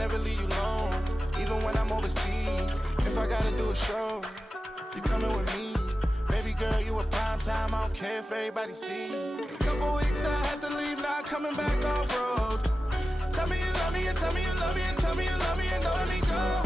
never leave you alone. Even when I'm overseas, if I gotta do a show, you coming with me. Baby girl, you a prime time, I don't care if everybody see. Couple weeks I had to leave, now coming back off road. Tell me you love me, and tell me you love me, and tell me you love me, and don't let me go.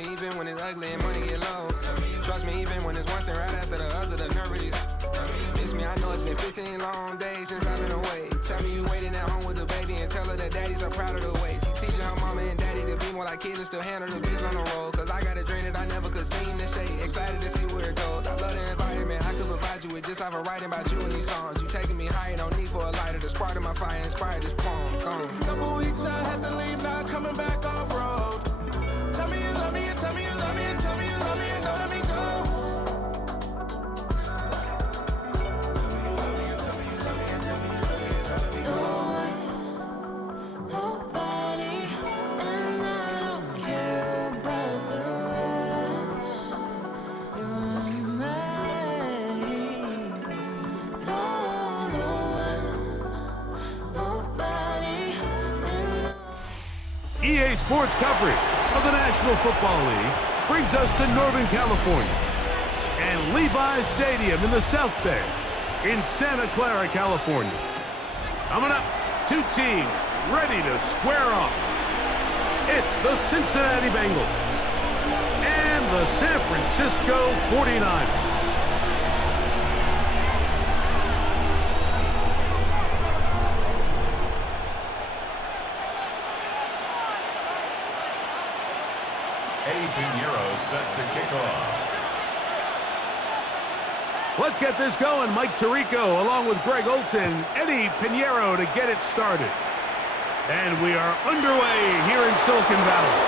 Even when it's ugly and money get low. Trust me, even when it's one thing right after the other, the nerve really miss me. I know it's been 15 long days since I've been away. Tell me you waiting at home with the baby and tell her that daddy's so proud of the way. She teaching her mama and daddy to be more like kids and still handle the biz on the road. Cause I got a dream that I never could sing the shade. Excited to see where it goes. I love the environment. I could provide you with just like a writing about you in these songs. You taking me higher, no need for a lighter. The spark of my fire inspired this poem. Gone. Couple weeks I had to leave, now coming back off road. Tell me you love me, and tell me you love me, and tell me you love me, and don't let me go. Nobody, and I don't care about the rest. You're mine. Nobody, and EA Sports coverage of the National Football League brings us to Northern California and Levi's Stadium in the South Bay in Santa Clara, California. Coming up, two teams ready to square off. It's the Cincinnati Bengals and the San Francisco 49ers. Set to kick off. Let's get this going. Mike Tirico along with Greg Olson, Eddie Pinheiro to get it started. And we are underway here in Silicon Valley.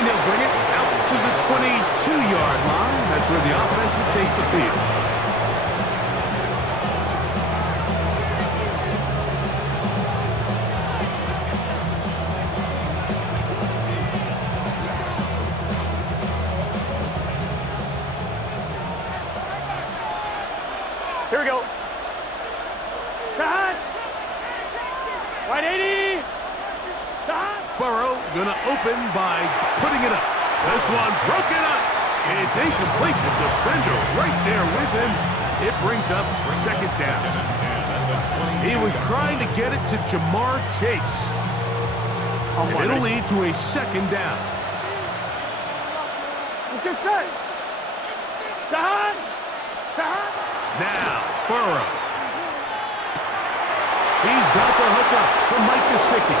And he'll bring it out to the 22-yard line. That's where the offense will take the field. Here we go. Cut. 180. Cut. Burrow gonna open by putting it up. This one broken up. It's incomplete. The defender right there with him. It brings up second down. He was trying to get it to Jamar Chase. And it'll lead to a second down. Let's get set. Cut. Cut. Now, Burrow. He's got the hook up to Mike Gesicki.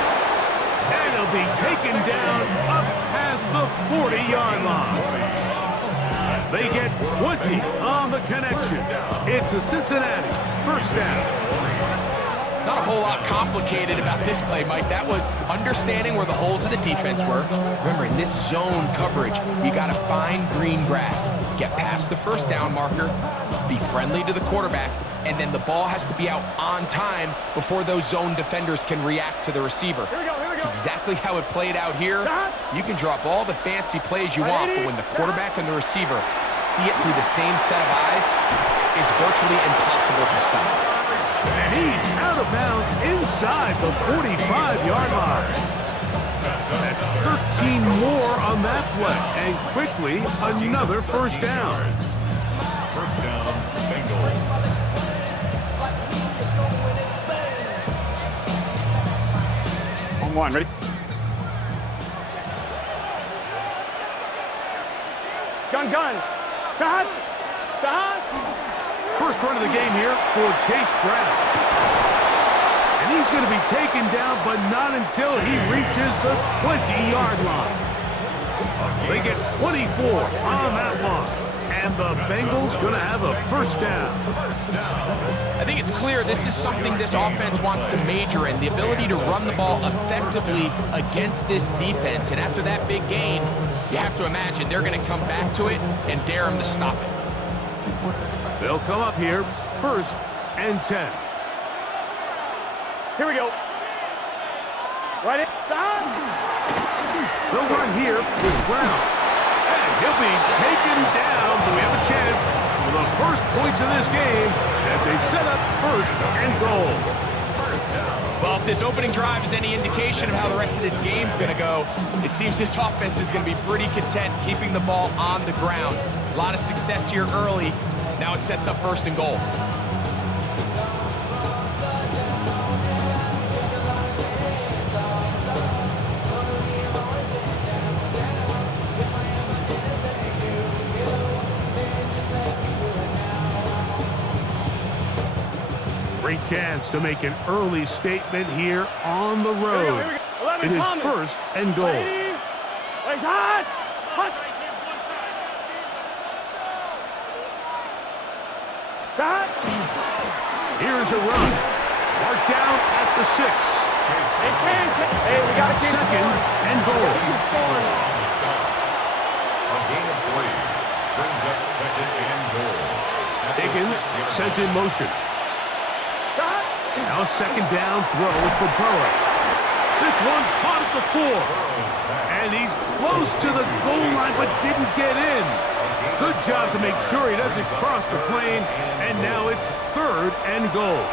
And he'll be taken down up past the 40-yard line. They get 20 on the connection. It's a Cincinnati first down. Not a whole lot complicated about this play, Mike. That was understanding where the holes of the defense were. Remember, in this zone coverage, you got to find green grass. Get past the first down marker, be friendly to the quarterback, and then the ball has to be out on time before those zone defenders can react to the receiver. It's exactly how it played out here. You can drop all the fancy plays you want, but when the quarterback and the receiver see it through the same set of eyes, it's virtually impossible to stop. And he's out of bounds inside the 45-yard line. That's 13 more on that play, and quickly another first down. First down, Bengals. On one, ready? Gun. Cut. First run of the game here for Chase Brown. And he's going to be taken down, but not until he reaches the 20-yard line. They get 24 on that one. And the Bengals going to have a first down. I think it's clear this is something this offense wants to major in, the ability to run the ball effectively against this defense. And after that big gain, you have to imagine they're going to come back to it and dare them to stop it. They'll come up here, 1st and 10. Here we go. Right in. They'll run here with Brown. And he'll be taken down, but we have a chance for the first points of this game as they've set up 1st and goal. Well, if this opening drive is any indication of how the rest of this game's going to go, it seems this offense is going to be pretty content keeping the ball on the ground. A lot of success here early. Now it sets up 1st and goal. Great chance to make an early statement here on the road. It is 1st and goal. Legs hot. Hot. Shot. Here's a run. Mark down at the 6. Hey, we got to keep 2nd and goal. A gain of 3 brings up 2nd and goal. Higgins sent in motion. Now a 2nd down throw for Burrow. This one caught at the 4. And he's close to the goal line but didn't get in. Good job to make sure he doesn't cross the plane. And now it's 3rd and goal.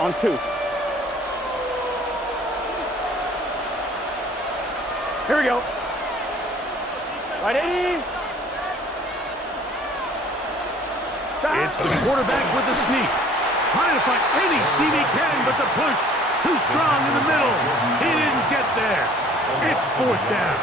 On 2. Here we go. Right in. It's the quarterback with the sneak. Trying to find any seam he can, but the push too strong in the middle. He didn't get there. It's 4th down.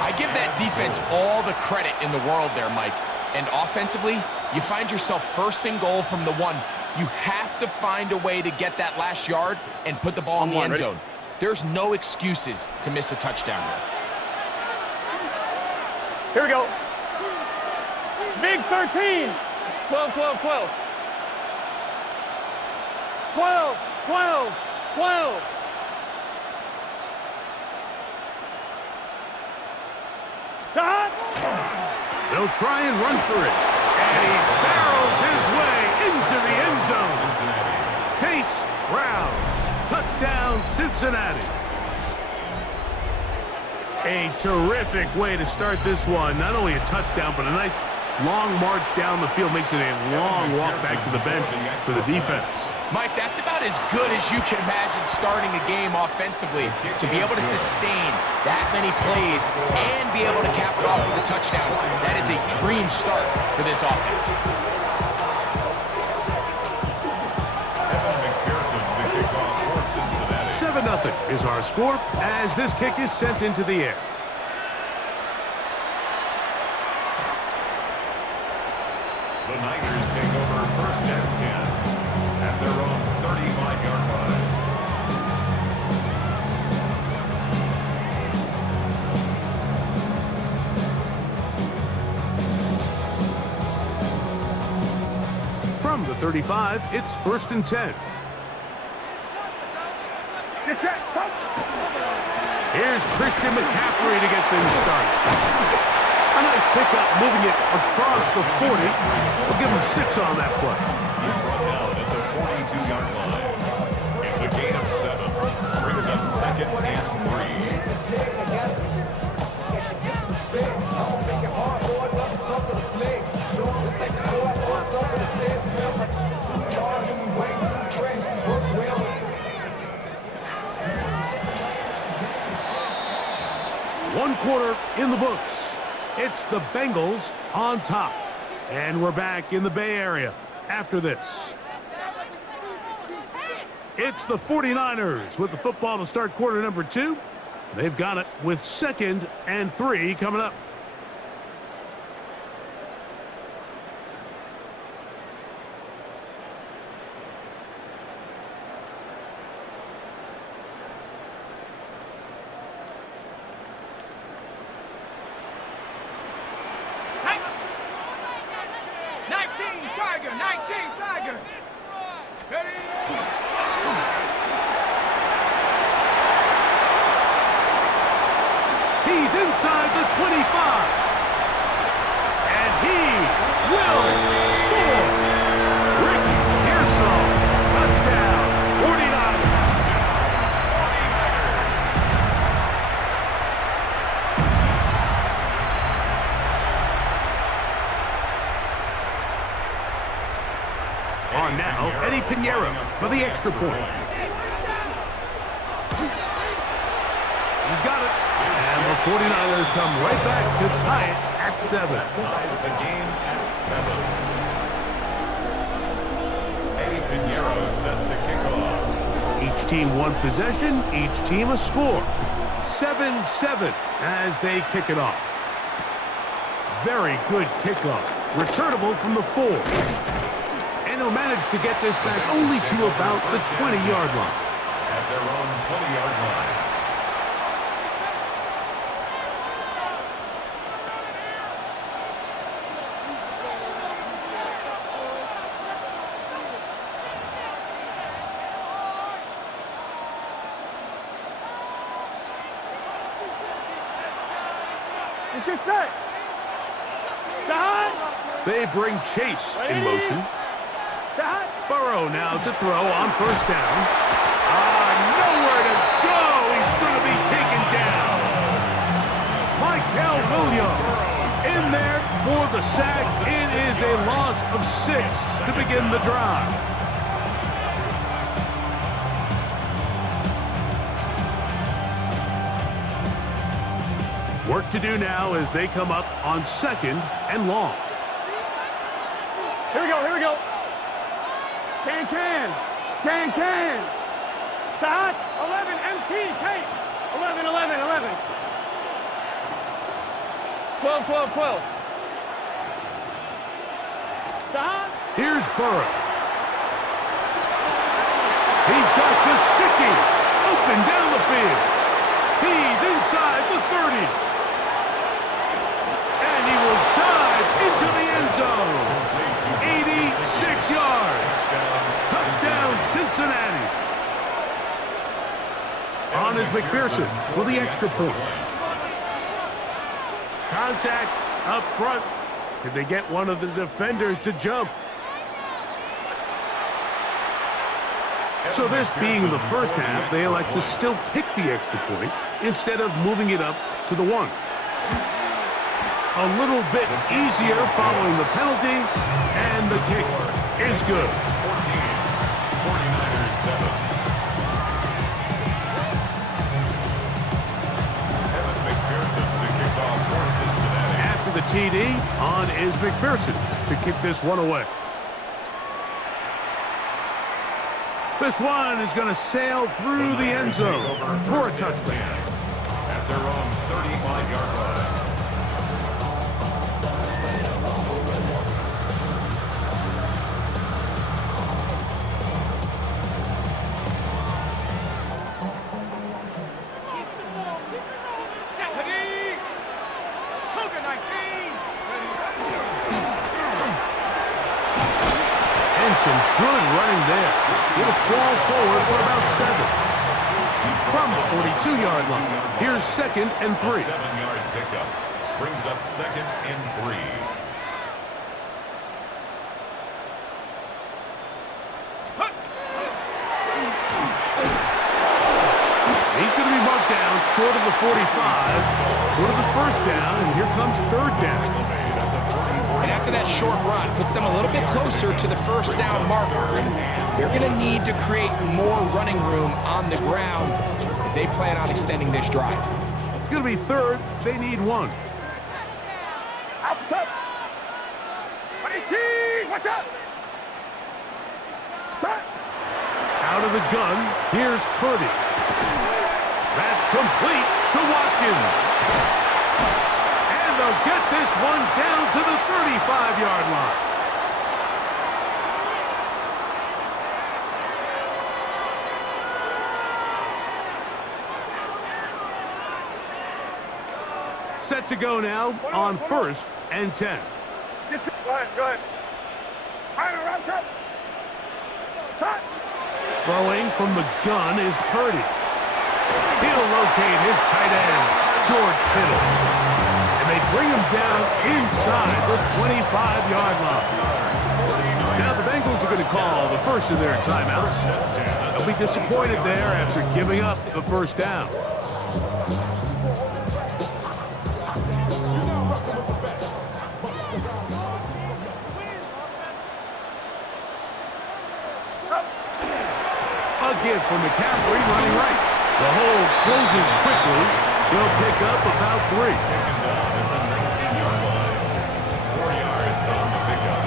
I give that defense all the credit in the world there, Mike. And offensively, you find yourself 1st and goal from the 1. You have to find a way to get that last yard and put the ball in the end zone. There's no excuses to miss a touchdown here. Here we go. Big 13. 12, 12, 12. 12, 12, 12. Stop. They'll try and run for it. And he barrels his way into the end zone. Chase Brown. Touchdown, Cincinnati. A terrific way to start this one. Not only a touchdown, but a nice long march down the field. Makes it a long walk back to the bench for the defense. Mike, that's about as good as you can imagine starting a game offensively. To be able to sustain that many plays and be able to cap it off with a touchdown, that is a dream start for this offense. 7-0 is our score as this kick is sent into the air. The Niners take over 1st and 10 at their own 35-yard line. From the 35, it's 1st and 10. Here's Christian McCaffrey to get things started. A nice pickup, moving it across the 40. We'll give him 6 on that play. He's brought down at the 42-yard line. It's a gain of 7. Brings up 2nd and 3. One quarter in the books. It's the Bengals on top. And we're back in the Bay Area after this. It's the 49ers with the football to start quarter number 2. They've got it with 2nd and 3 coming up. Tiger, 19, Tiger. Ready? He's inside the 25. And he will score. Rick Pearsall, touchdown, 49ers. On now, Eddie Pinheiro for the extra point. He's got it. And the 49ers come right back to tie it at 7. Ties the game at 7. Eddie Pinheiro set to kick off. Each team one possession, each team a score. 7-7 as they kick it off. Very good kickoff. Returnable from the 4. And he'll manage to get this back only to about the 20-yard line. At their own 20-yard line. Let's get set. Down. They bring Chase in motion. Down. Burrow now to throw on first down. Nowhere to go. He's going to be taken down. Michael Williams in there for the sack. It is a loss of 6 to begin the drive. Work to do now as they come up on 2nd and long. Here we go, here we go. Can. Side, 11, MT, Kate. 11. 12. Side. Here's Burrow. He's got Gesicki open down the field. He's inside the 30. And he will dive into the end zone. 86 yards. Touchdown, Cincinnati. On is McPherson for the extra point. Contact up front. Did they get one of the defenders to jump? So this being the first half, they elect to still kick the extra point instead of moving it up to the 1. A little bit easier following the penalty, and the kick is good. 49ers 7. Evan McPherson to kick off for Cincinnati. After the TD, on is McPherson to kick this one away. This one is going to sail through the end zone for a touchdown. At their own 35-yard line. Some good running there. He'll fall forward for about 7. From the 42-yard line. Here's 2nd and 3. A 7-yard pickup brings up 2nd and 3. He's going to be marked down short of the 45, short of the first down, and here comes 3rd down. And after that short run, puts them a little bit closer to the first down marker. And they're going to need to create more running room on the ground if they plan on extending this drive. It's going to be 3rd. They need 1. What's up? 18, what's up? Stop. Out of the gun, here's Purdy. That's complete to Watkins. And they'll get this one down to the 35-yard line. Set to go now on 1st and 10. Go ahead. Throwing from the gun is Purdy. He'll locate his tight end, George Kittle. And they bring him down inside the 25-yard line. Now the Bengals are going to call the first of their timeouts. They'll be disappointed there after giving up the first down. A give from McCaffrey running right. The hole closes quickly. They'll pick up about 3. Taken down at the 19-yard line. 4 yards on the pickup.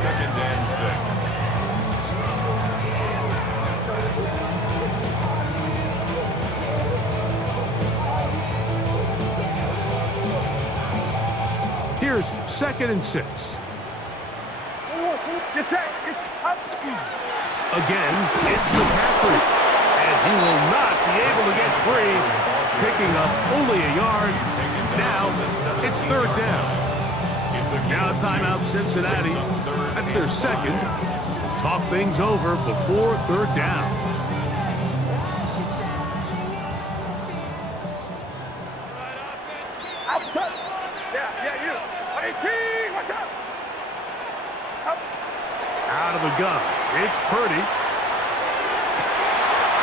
2nd and 6. Here's 2nd and 6. Again, it's McCaffrey. And he will not be able to get free. Picking up only a yard. Now it's 3rd down. Now timeout Cincinnati. That's their 2nd. Talk things over before 3rd down. Out of the gun. It's Purdy.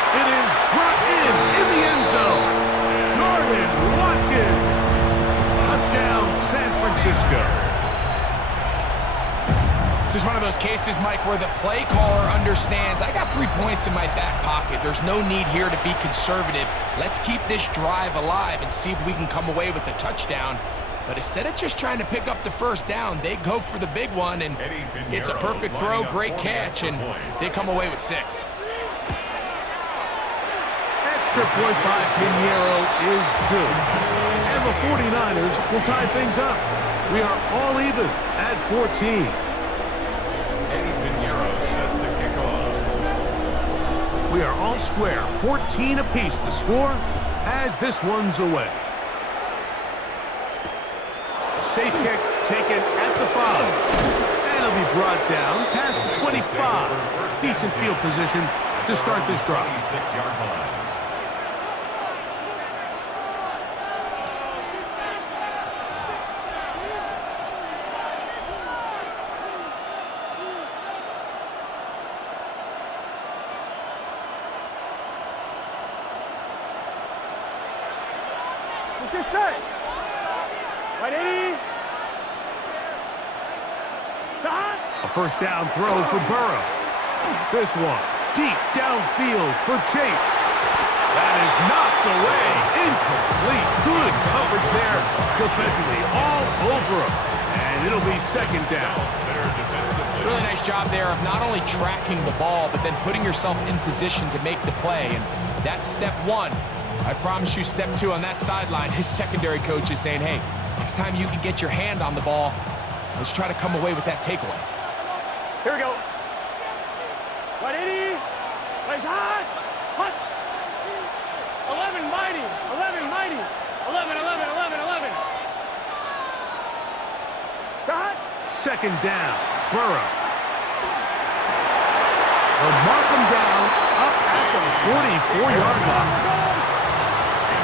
It is brought in the end zone. Gordon Watkins. Touchdown, San Francisco. This is one of those cases, Mike, where the play caller understands, I got 3 points in my back pocket. There's no need here to be conservative. Let's keep this drive alive and see if we can come away with a touchdown. But instead of just trying to pick up the first down, they go for the big one, and it's a perfect throw, great catch, and they come away with 6. Extra point by Pinheiro is good. And the 49ers will tie things up. We are all even at 14. Eddie Pinheiro set to kick off. We are all square, 14 apiece the score as this one's away. A safe kick taken at the 5. And it'll be brought down past the 25. Decent field position to start this drive. 26-yard line. Just set. 180. A first down throw for Burrow. This one deep downfield for Chase. That is knocked away. Incomplete. Good coverage there defensively all over him. And it'll be 2nd down. Really nice job there of not only tracking the ball, but then putting yourself in position to make the play. And that's step 1. I promise you step 2 on that sideline. His secondary coach is saying, hey, next time you can get your hand on the ball, let's try to come away with that takeaway. Here we go. 180. Plays hot. Hot. 11 mighty. 11 mighty. 11, 11, 11, 11. Hot. 2nd down. Burrow. They'll mark him down up at the 44-yard line.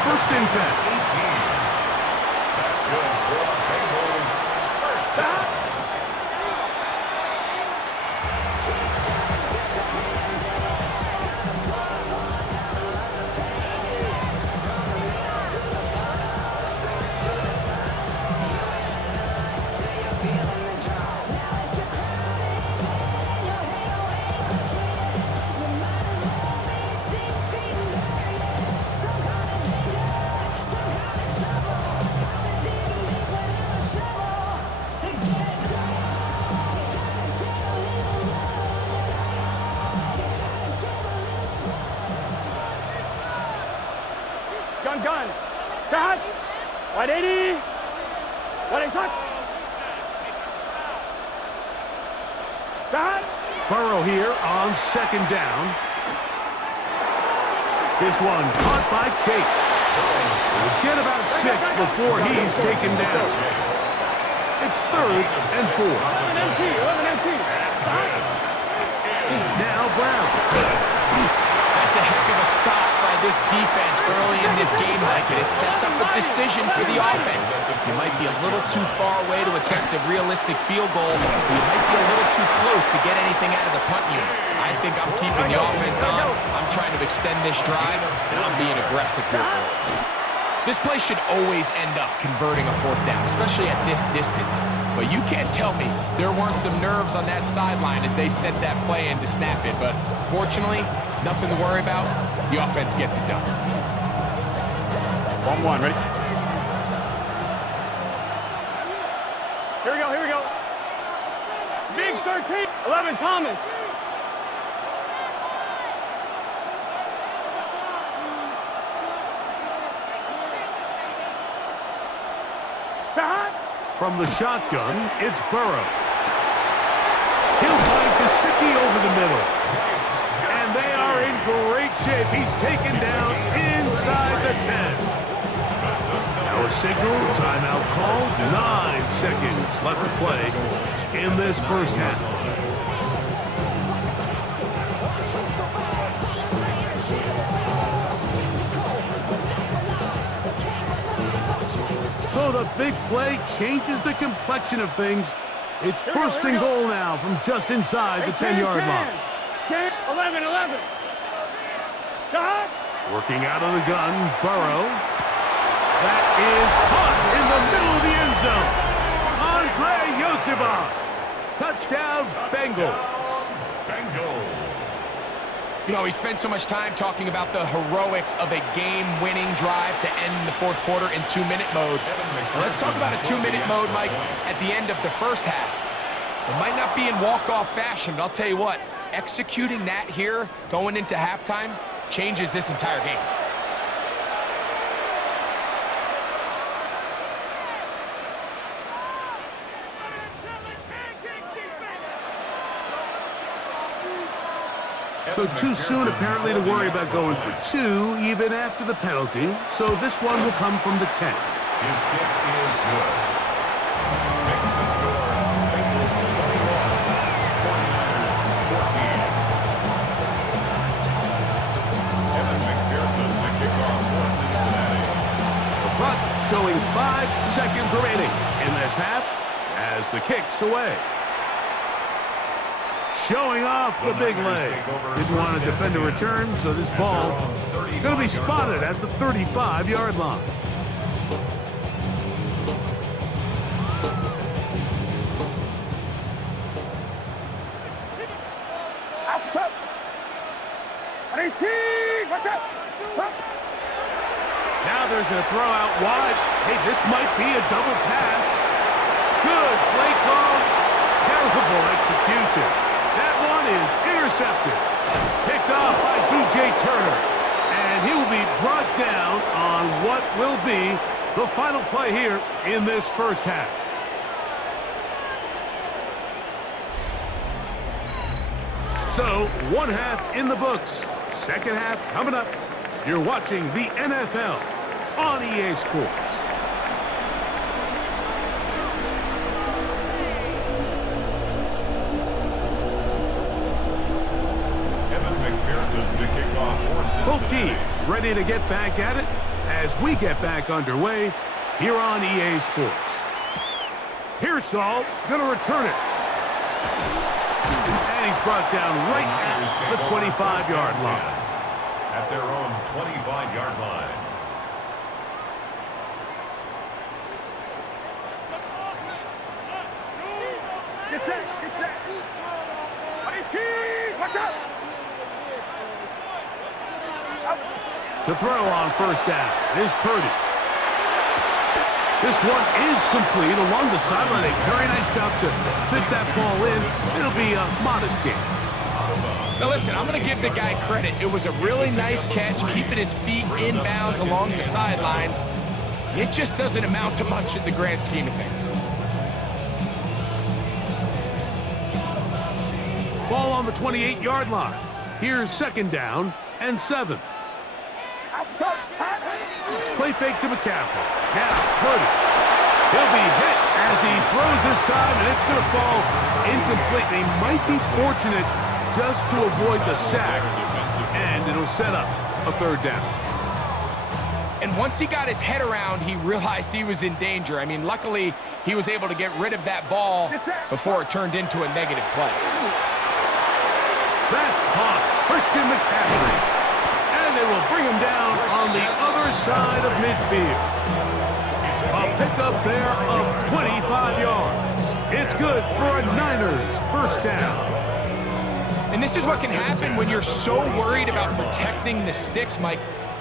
1st and 10. 18. That's good for the Bengals. First down. Gun. Start. 180. What is hot? Start. Burrow here on 2nd down. This one caught by Chase. We'll get about 6 before he's taken down. It's 3rd and 4. 11 MT. ground. That's a heck of a stop by this defense early in this game, Mike, and it sets up a decision for the offense. You might be a little too far away to attempt a realistic field goal, but you might be a little too close to get anything out of the punt unit. I think I'm keeping the offense on. I'm trying to extend this drive, and I'm being aggressive here. This play should always end up converting a fourth down, especially at this distance. But you can't tell me there weren't some nerves on that sideline as they set that play in to snap it. But fortunately, nothing to worry about. The offense gets it done. 1-1, ready? Here we go, here we go. Big 13, 11, Thomas. From the shotgun, it's Burrow. He'll find Gesicki over the middle. And they are in great shape. He's taken down inside the 10. Now a signal, timeout called. 9 seconds left to play in this first half. So the big play changes the complexion of things. It's first and goal now from just inside the 10-yard line. 11. Working out of the gun, Burrow. That is caught in the middle of the end zone. Andre Yosibov. Touchdown, Bengals. You know, we spent so much time talking about the heroics of a game-winning drive to end the fourth quarter in 2-minute mode. Now let's talk about a 2-minute mode, Mike, at the end of the first half. It might not be in walk-off fashion, but I'll tell you what, executing that here, going into halftime, changes this entire game. So too soon, apparently, to worry about going for 2, even after the penalty. So this one will come from the 10. His kick is good. Makes the score. Bengals 21, 49ers 14. Evan McPherson, the kickoff for Cincinnati. The clock showing 5 seconds remaining in this half as the kick's away. Showing off the big leg. Didn't want to defend a return, so this ball going to be spotted at the 35-yard line. Now there's a throw out wide. Hey, this might be a double pass. Good play call. Terrible execution. That one is intercepted. Picked off by DJ Turner. And he will be brought down on what will be the final play here in this first half. So, one half in the books. Second half coming up. You're watching the NFL on EA Sports. Both teams ready to get back at it as we get back underway here on EA Sports. Hirsal gonna return it. And he's brought down right at the 25-yard line. At their own 25-yard line. Get set. Watch out. To throw on first down is Purdy. This one is complete along the sideline. A very nice job to fit that ball in. It'll be a modest game. Now listen, I'm going to give the guy credit. It was a really nice catch, keeping his feet inbounds along the sidelines. It just doesn't amount to much in the grand scheme of things. Ball on the 28-yard line. Here's second down and 7. Play fake to McCaffrey. Now, Purdy. He'll be hit as he throws this time, and it's going to fall incomplete. They might be fortunate just to avoid the sack, and it'll set up a third down. And once he got his head around, he realized he was in danger. I mean, luckily, he was able to get rid of that ball before it turned into a negative play. That's caught. Christian McCaffrey. And they will bring him down on the other side of midfield. A pickup there of 25 yards. It's good for a Niners first down. And this is what can happen when you're so worried about protecting the sticks, Mike.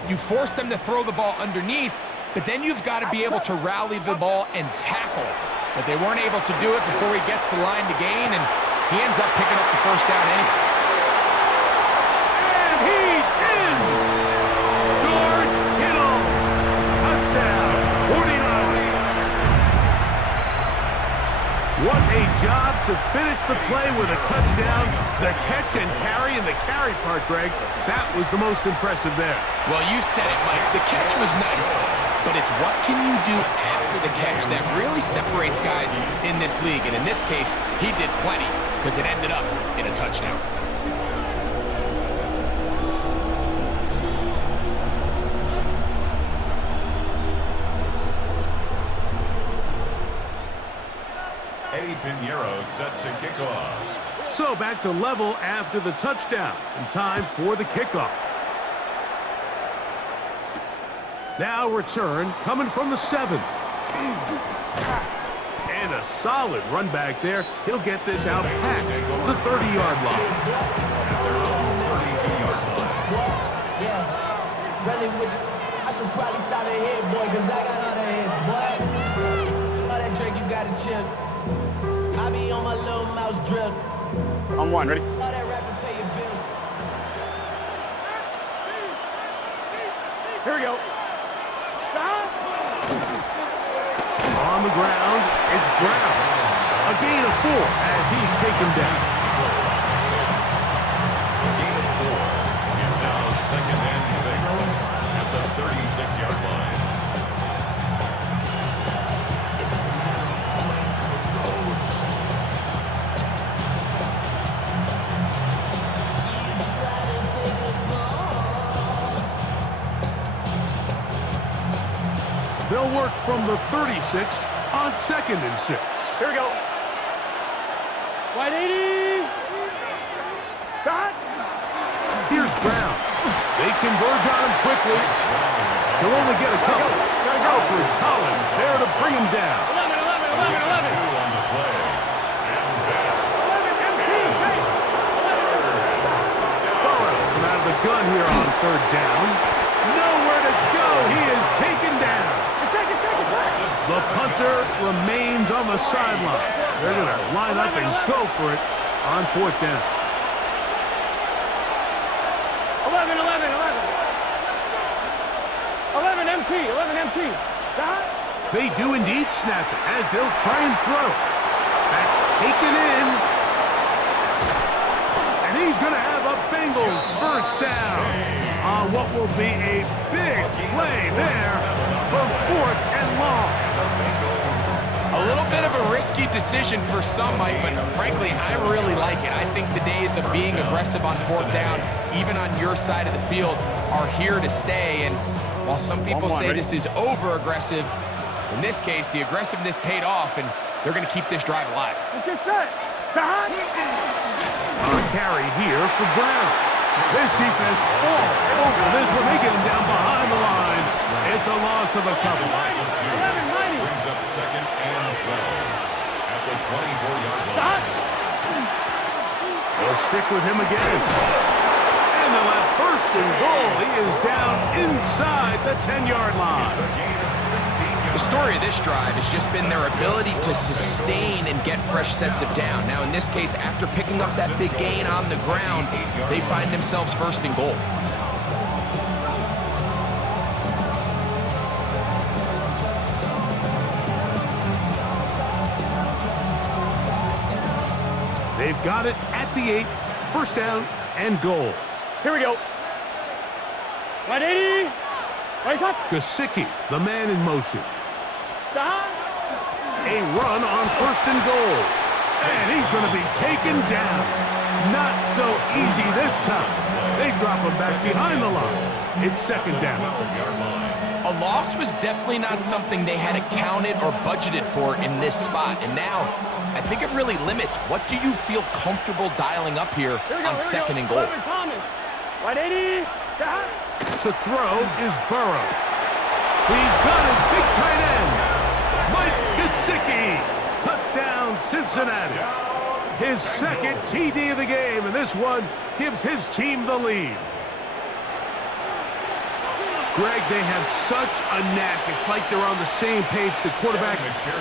You force them to throw the ball underneath, but then you've got to be able to rally the ball and tackle. But they weren't able to do it before he gets the line to gain, and he ends up picking up the first down anyway. And he's in! George Kittle! Touchdown, 49ers. What a job to finish the play with a touchdown. The catch and carry, and the carry part, Greg, that was the most impressive there. Well, you said it, Mike. The catch was nice, but it's what can you do after the catch that really separates guys in this league. And in this case, he did plenty because it ended up in a touchdown. Eddie Pinheiro set to kick off. So back to level after the touchdown, and time for the kickoff. Now return coming from the 7. And a solid run back there. He'll get this out past the 30-yard line. At their own 32-yard line. Yeah, really I should probably start a hit, boy, because I got all the hits, boy. All that drink, you got to chill. I be on my little mouse drip. On one, ready? All that rapping, pay your bills. Here we go. On the ground, it's Brown. A gain of 4 as he's taken down. A gain of 4. It's now 2nd and 6 at the 36-yard line. They'll work from the 36 on 2nd and 6. Here we go. Wide 80. Shot. Here's Brown. They converge on him quickly. He'll only get a couple. Alfred Collins there to bring him down. 11, 11, 11, 11. 2 on the play. And that's 11, MT, base. Burrows from out of the gun here on 3rd down. Nowhere to go. He is taken down. The punter remains on the sideline. They're going to line up and go for it on 4th down. 11, 11, 11. 11 MT, 11 MT. Shot. They do indeed snap it as they'll try and throw. That's taken in. And he's going to have a Bengals first down on what will be a big play there from 4th and long. A little bit of a risky decision for some, Mike, but frankly, I really like it. I think the days of being aggressive on 4th down, even on your side of the field, are here to stay. And while some people say this is over-aggressive, in this case, the aggressiveness paid off, and they're going to keep this drive alive. Let's get set. Shot. On a carry here for Brown. This defense all over this one. They get him down behind the line. It's a loss of a couple. brings up 2nd and 12 at the 24-yard line. They'll stick with him again. And they'll have 1st and goal. He is down inside the 10-yard line. It's a gain of 16 yards. The story of this drive has just been their ability to sustain and get fresh sets of down. Now, in this case, after picking up that big gain on the ground, they find themselves 1st and goal. They've got it at the 8, 1st down and goal. Here we go. 180. Right up. Gesicki, the man in motion. Stop. A run on 1st and goal. And he's going to be taken down. Not so easy this time. They drop him back behind the line. It's second down. A loss was definitely not something they had accounted or budgeted for in this spot. And now, I think it really limits what do you feel comfortable dialing up here on second and goal. Right 80. To throw is Burrow. He's got his big tight end, Mike Gesicki. Touchdown, Cincinnati. His second TD of the game, and this one gives his team the lead. Greg, they have such a knack. It's like they're on the same page. The quarterback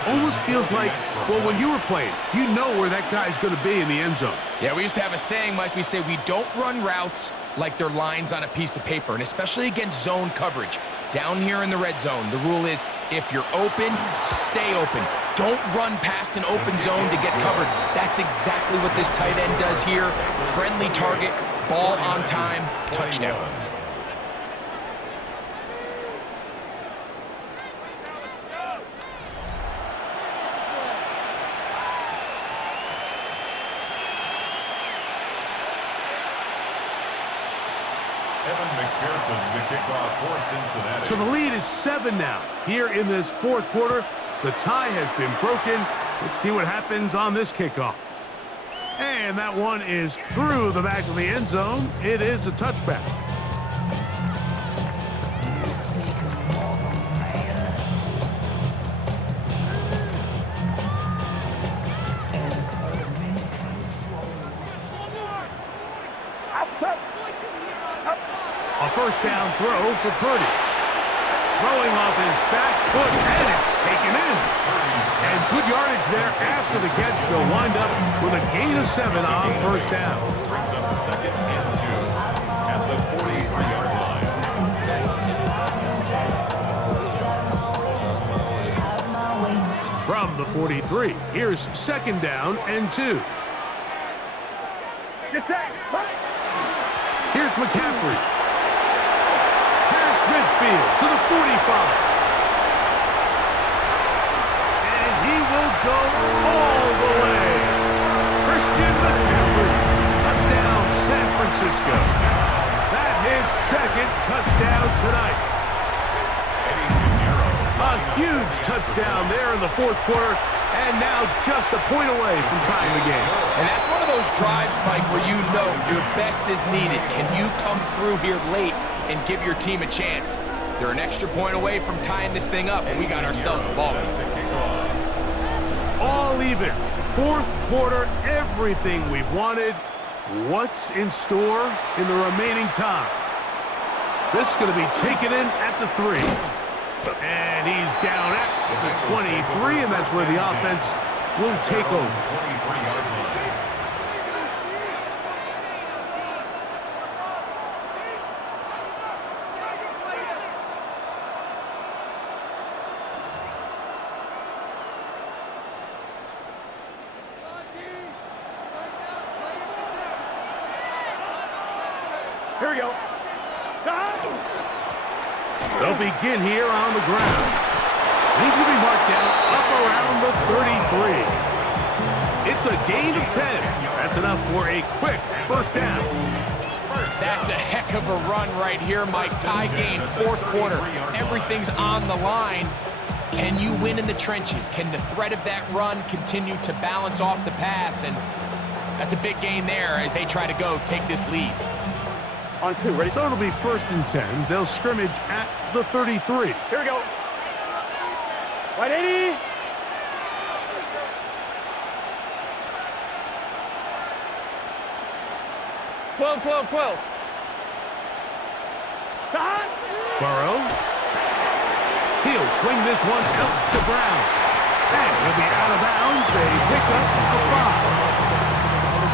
almost feels like, well, when you were playing, you know where that guy's going to be in the end zone. Yeah, we used to have a saying, Mike, we say we don't run routes like they're lines on a piece of paper, and especially against zone coverage. Down here in the red zone, the rule is if you're open, stay open. Don't run past an open zone to get covered. That's exactly what this tight end does here. Friendly target, ball on time, touchdown. McPherson, the kickoff for Cincinnati. So the lead is 7 now. Here in this fourth quarter, the tie has been broken. Let's see what happens on this kickoff. And that one is through the back of the end zone. It is a touchback. A first down throw for Purdy. Throwing off his back foot, and it's taken in. And good yardage there after the catch. They'll wind up with a gain of 7 on first down. Brings up second and 2 at the 43-yard line. From the 43, here's second down and 2. Here's McCaffrey. Midfield to the 45. And he will go all the way. Christian McCaffrey. Touchdown, San Francisco. That's his second touchdown tonight. A huge touchdown there in the fourth quarter, and now just a point away from tying the game. And that's one of those drives, Mike, where you know your best is needed. Can you come through here late and give your team a chance? They're an extra point away from tying this thing up, and we got ourselves a ball game. All even. Fourth quarter, everything we've wanted. What's in store in the remaining time? This is going to be taken in at the 3. And he's down at the 23, and that's where the offense will take over. 23-yard line. Here we go. They'll begin here on the ground. He's going to be marked down up around the 33. It's a gain of 10. That's enough for a quick first down. That's a heck of a run right here, Mike. Tie game, fourth quarter. Everything's on the line. Can you win in the trenches? Can the threat of that run continue to balance off the pass? And that's a big gain there as they try to go take this lead. On 2, ready? So it'll be first and 10. They'll scrimmage at the 33. Here we go. Right 80. Twelve. Burrow. He'll swing this one out to Brown. And he'll be out of bounds. A pickup of 5.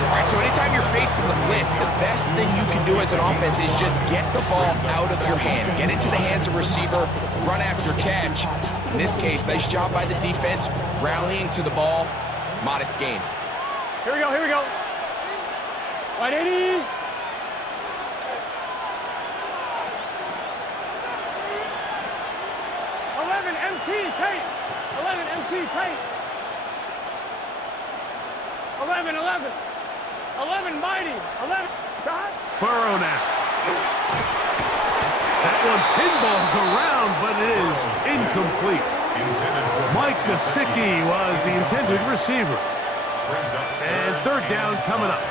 All right, so anytime you're facing the blitz, the best thing you can do as an offense is just get the ball out of your hand. Get into the hands of receiver, run after catch. In this case, nice job by the defense, rallying to the ball. Modest gain. Here we go. Right 80. MT tight. 11 MT tight. 11. 11 mighty. 11. Shot. Burrow now. That one pinballs around, but it is incomplete. Mike Gesicki was the intended receiver. And third down coming up.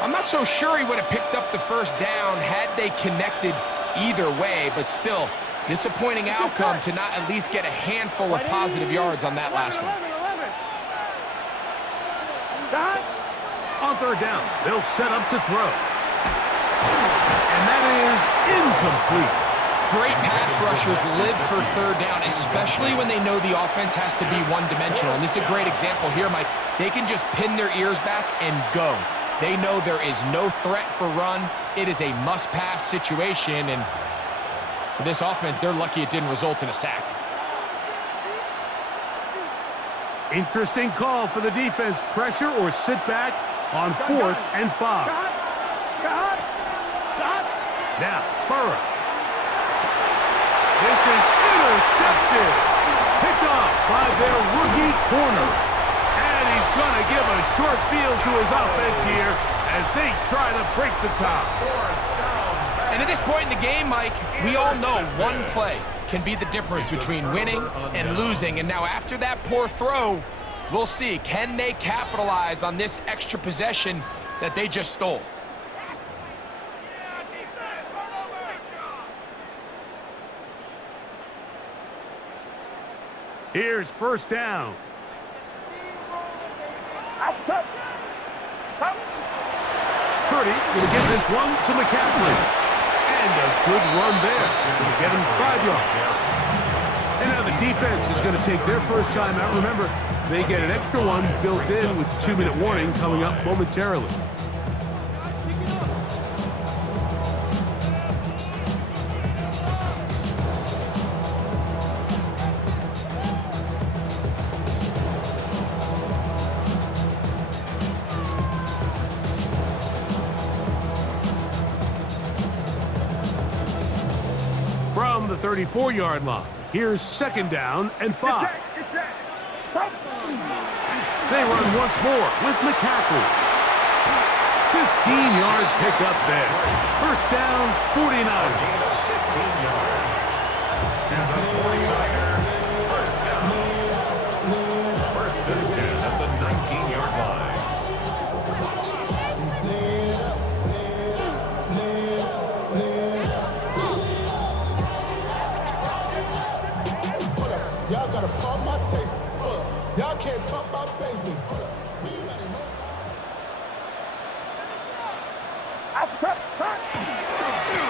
I'm not so sure he would have picked up the first down had they connected either way, but still, disappointing outcome to not at least get a handful of positive yards on that last one. 11. On third down, they'll set up to throw. And that is incomplete. Great pass rushers live for third down, especially when they know the offense has to be one-dimensional. And this is a great example here, Mike. They can just pin their ears back and go. They know there is no threat for run. It is a must-pass situation, and for this offense, they're lucky it didn't result in a sack. Interesting call for the defense. Pressure or sit back on 4th and 5. Now, Burrow. This is intercepted. Picked off by their rookie corner. And he's going to give a short field to his offense here as they try to break the top. And at this point in the game, Mike, we all know one play can be the difference between winning and losing. And now after that poor throw, we'll see, can they capitalize on this extra possession that they just stole? Here's first down. Purdy going to give this one to McCaffrey. And a good run there. Going to get him 5 yards. And now the defense is going to take their first time out. Remember, they get an extra one built in with 2-minute warning coming up momentarily. From the 34-yard line, here's second down and 5. They run once more with McCaffrey. 15-yard pickup there. First down, 49ers. 15 yards. To the 49er. First down. First and 10 at the 19-yard line. Y'all gotta pump my taste. Y'all can't talk about basic.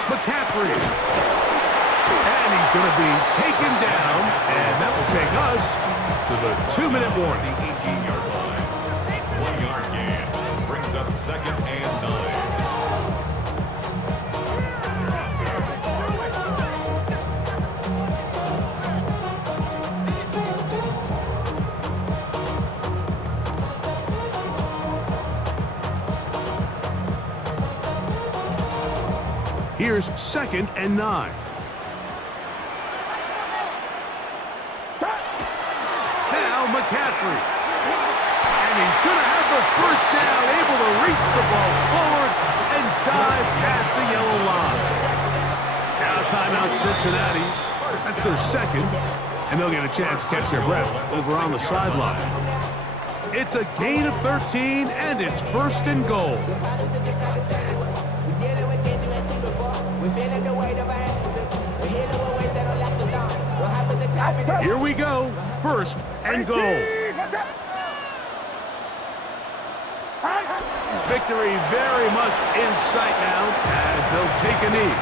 McCaffrey. And he's going to be taken down, and that will take us to the 2-minute warning. The 18-yard line. 1-yard gain. Brings up second and 9. Here's second and 9. Now McCaffrey. And he's going to have the first down, able to reach the ball forward and dive past the yellow line. Now timeout Cincinnati. That's their second, and they'll get a chance to catch their breath over on the sideline. It's a gain of 13, and it's first and goal. Here we go. First and goal. Victory very much in sight now as they'll take a knee.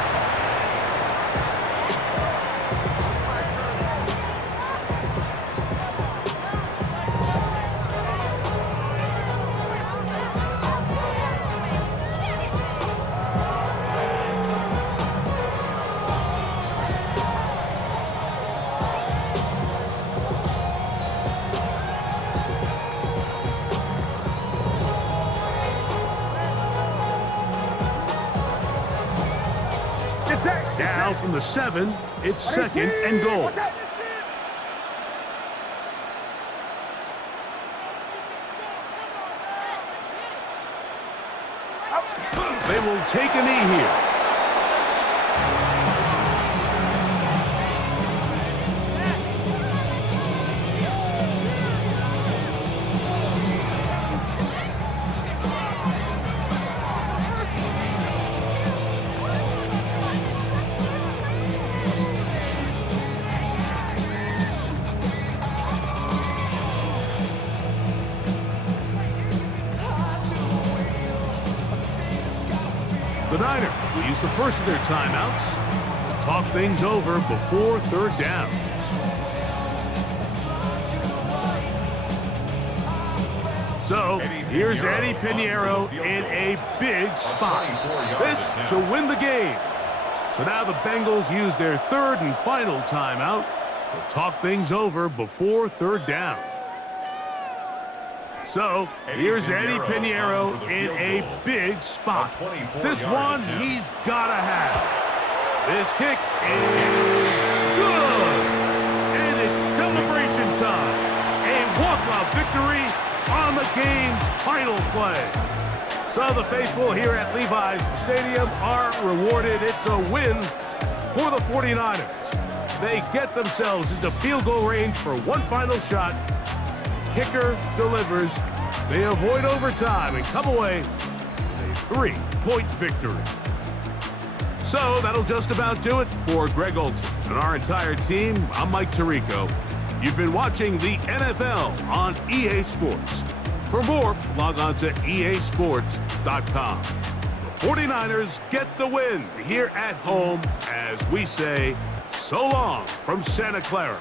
Now from the 7, it's second and goal. They will take a knee here. The Niners will use the first of their timeouts to talk things over before third down. So, here's Eddie Pinheiro in a big spot. This to win the game. So now the Bengals use their third and final timeout to talk things over before third down. So, here's Eddie Pinheiro in a big spot. This one he's got to have. This kick is good. And it's celebration time. A walk-off victory on the game's final play. So the faithful here at Levi's Stadium are rewarded. It's a win for the 49ers. They get themselves into field goal range for one final shot. Kicker delivers. They avoid overtime and come away with a 3-point victory. So that'll just about do it for Greg Olson and our entire team. I'm Mike Tirico. You've been watching the NFL on EA Sports. For more, log on to easports.com. The 49ers get the win here at home as we say so long from Santa Clara.